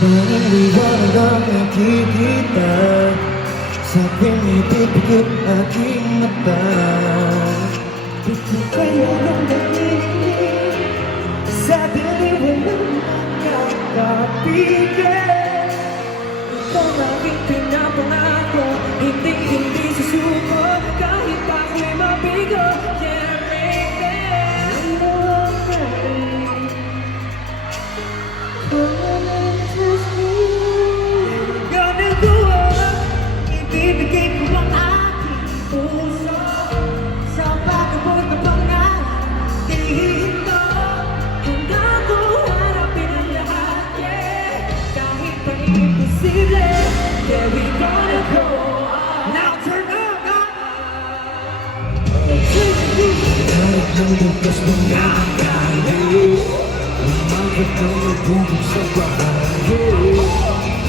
Paniniwala ang nakikita sa pinipipig ko aking mata. Ito kaya ang naninig sa diliwan ng magkakapigil. Ito ang aking pinapangako, hindi susuko kahit ako'y mabigo. Yeah, we gonna go. Now turn up, kahit ng bukas mangyayari, umagat ng nagbunog sa bahay.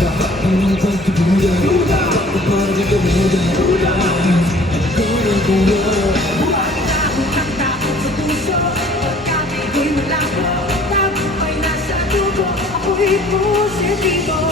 Lahat ng ibang tubulan, kapag nagamulan, gulong-gulong. Wala akong takot sa puso, pagkabigay mo lang ko, tayo ay nasa dugo, ako'y positibo.